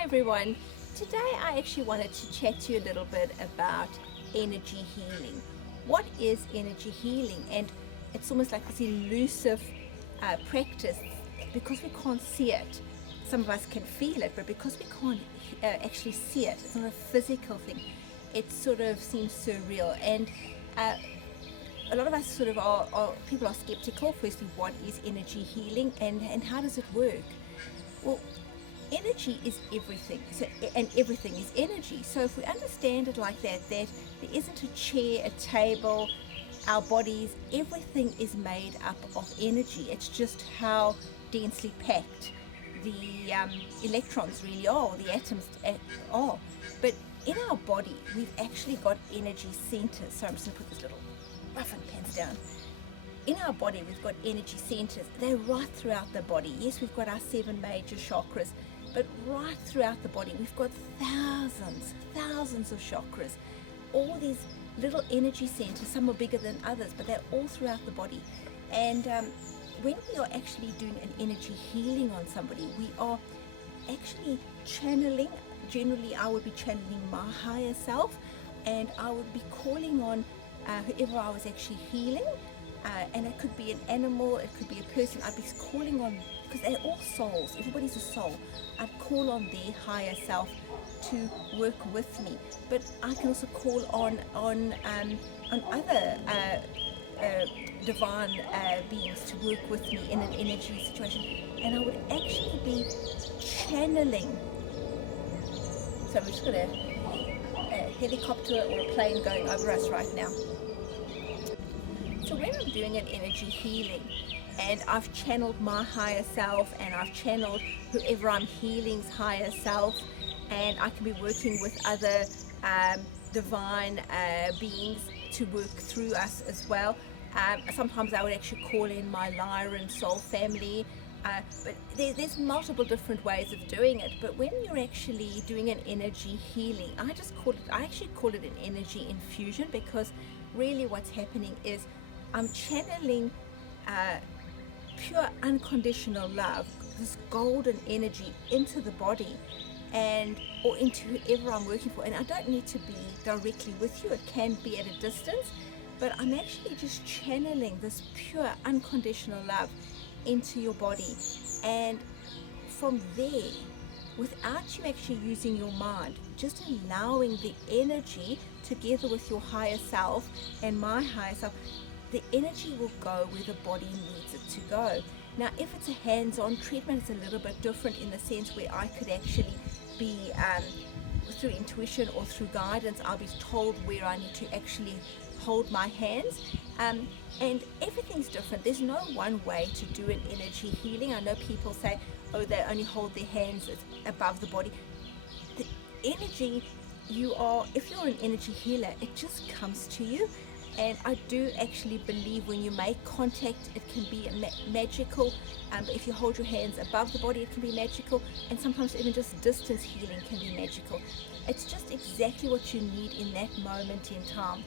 Hi everyone. Today I actually wanted to chat to you a little bit about energy healing. What is energy healing? And it's almost like this elusive practice because we can't see it. Some of us can feel it, but because we can't actually see it, it's not a physical thing. It sort of seems surreal. And a lot of us sort of people are skeptical. Firstly, what is energy healing and how does it work? Well, energy is everything, and everything is energy. So if we understand it like that there isn't a chair, a table, our bodies, everything is made up of energy. It's just how densely packed the electrons really are, or the atoms are. But in our body, we've actually got energy centers. So I'm just going to put this little muffin pens down. In our body, we've got energy centers. They're right throughout the body. Yes, we've got our 7 major chakras, but right throughout the body, we've got thousands of chakras. All these little energy centers, some are bigger than others, but they're all throughout the body. And when we are actually doing an energy healing on somebody, we are actually channeling. Generally, I would be channeling my higher self, and I would be calling on whoever I was actually healing. And it could be an animal, it could be a person. I'd be calling on, because they're all souls, everybody's a soul. I'd call on their higher self to work with me. But I can also call on other divine beings to work with me in an energy situation. And I would actually be channeling. So we've just got a helicopter or a plane going over us right now. So when I'm doing an energy healing and I've channeled my higher self and I've channeled whoever I'm healing's higher self, and I can be working with other divine beings to work through us as well. Sometimes I would actually call in my Lyran soul family, but there's multiple different ways of doing it. But when you're actually doing an energy healing, I actually call it an energy infusion, because really what's happening is I'm channeling pure unconditional love, this golden energy, into the body or into whoever I'm working for. And I don't need to be directly with you, it can be at a distance, but I'm actually just channeling this pure unconditional love into your body. And from there, without you actually using your mind, just allowing the energy together with your higher self and my higher self, the energy will go where the body needs it to go. Now, if it's a hands-on treatment, it's a little bit different in the sense where I could actually be, through intuition or through guidance, I'll be told where I need to actually hold my hands. And everything's different. There's no one way to do an energy healing. I know people say, oh, they only hold their hands above the body. The energy, if you're an energy healer, it just comes to you. And I do actually believe when you make contact, it can be magical. If you hold your hands above the body, it can be magical. And sometimes even just distance healing can be magical. It's just exactly what you need in that moment in time.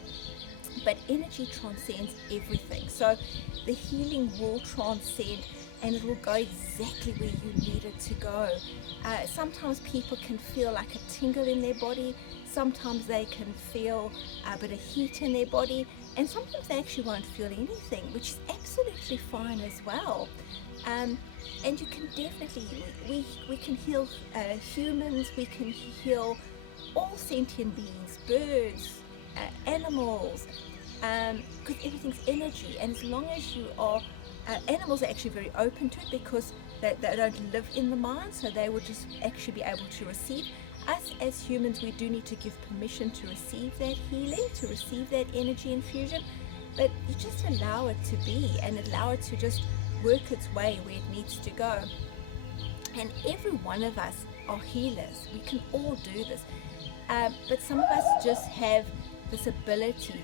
But energy transcends everything. So the healing will transcend, and it will go exactly where you need it to go. Sometimes people can feel like a tingle in their body. Sometimes they can feel a bit of heat in their body, and sometimes they actually won't feel anything, which is absolutely fine as well. And you can definitely, we can heal humans, we can heal all sentient beings, birds, animals, because everything's energy. And as long as you are, animals are actually very open to it, because they don't live in the mind, so they will just actually be able to receive. Us as humans, we do need to give permission to receive that healing, to receive that energy infusion, but you just allow it to be and allow it to just work its way where it needs to go. And every one of us are healers. We can all do this, but some of us just have this ability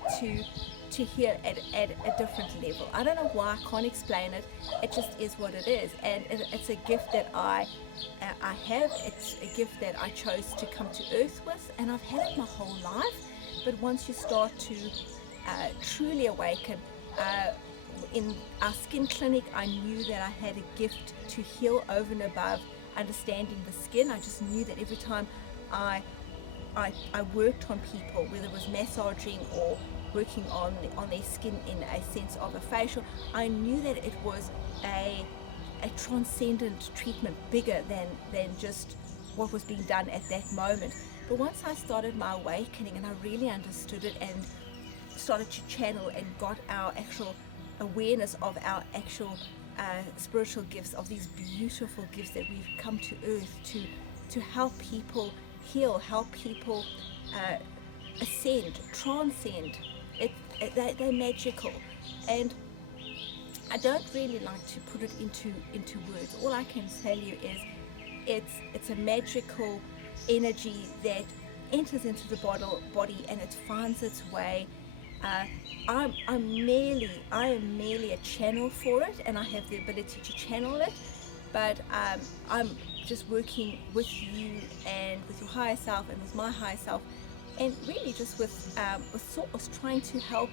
to heal at a different level. I don't know why, I can't explain it. It just is what it is, and it's a gift that I have. It's a gift that I chose to come to earth with, and I've had it my whole life. But once you start to truly awaken, in our skin clinic, I knew that I had a gift to heal over and above understanding the skin. I just knew that every time I worked on people, whether it was massaging or working on their skin in a sense of a facial, I knew that it was a transcendent treatment, bigger than just what was being done at that moment. But once I started my awakening and I really understood it and started to channel and got our actual awareness of our actual spiritual gifts, of these beautiful gifts that we've come to earth to help people heal, help people ascend, transcend. They're magical, and I don't really like to put it into words. All I can tell you is it's a magical energy that enters into the body and it finds its way. I am merely a channel for it, and I have the ability to channel it, but I'm just working with you and with your higher self and with my higher self, and really just with trying to help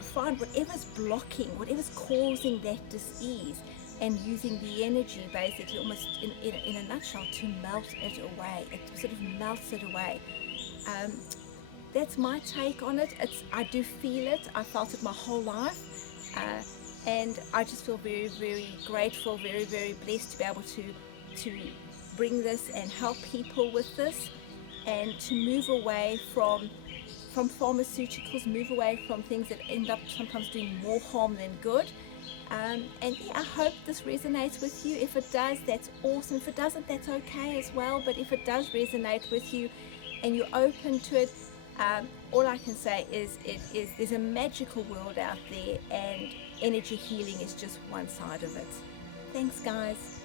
find whatever's blocking, whatever's causing that dis-ease, and using the energy basically almost in a nutshell to melt it away. It sort of melts it away. That's my take on it. I do feel it. I felt it my whole life, and I just feel very, very grateful, very, very blessed to be able to bring this and help people with this, and to move away from pharmaceuticals, move away from things that end up sometimes doing more harm than good. And yeah, I hope this resonates with you. If it does, that's awesome. If it doesn't, that's okay as well. But if it does resonate with you and you're open to it, all I can say is there's a magical world out there, and energy healing is just one side of it. Thanks, guys.